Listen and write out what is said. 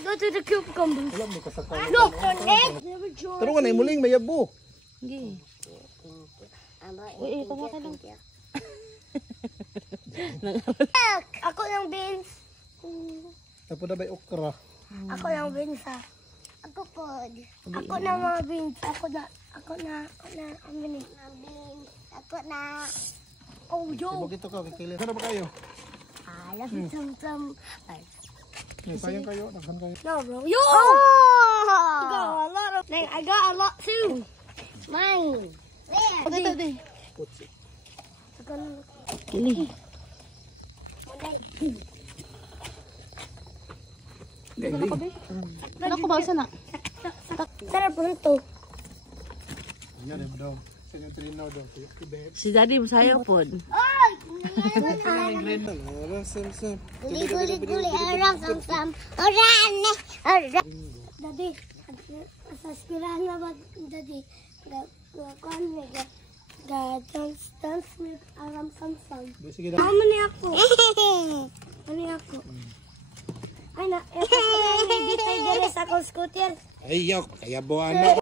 Go to the cucumbers. Wala mo kasakal. Look, the egg. Taro ka na imuling mayabo. Sige. Uy, tama ka lang. Ako yung beans. Tapos na ba yung okra? Ako yung beans ha. Ako po. Ako na mga beans. Ako na ang beans. Ako na. Oh, yo. Ibag ito ka, kikili. Ano ba kayo? I love you some. Sayang kayo, nagsan kayo. No, bro. Yo! I got a lot too. Mine. There. Ito. Kutsi. Kili. Ano ko ba sana? Sarap po ito. Yan yung daw. Sa yung trinaw daw. Si Daddy sayang po. Ay! Sam. Guli-guli, arang, sam. Oran! Daddy, sa skirahan na ba, Daddy? Kuhan mo, dance me, aram, sam. Sige daw. Ano niya ako? Ay, ito ko na may bitay din sa akong scooter. Ay, yok. Kaya buwan na.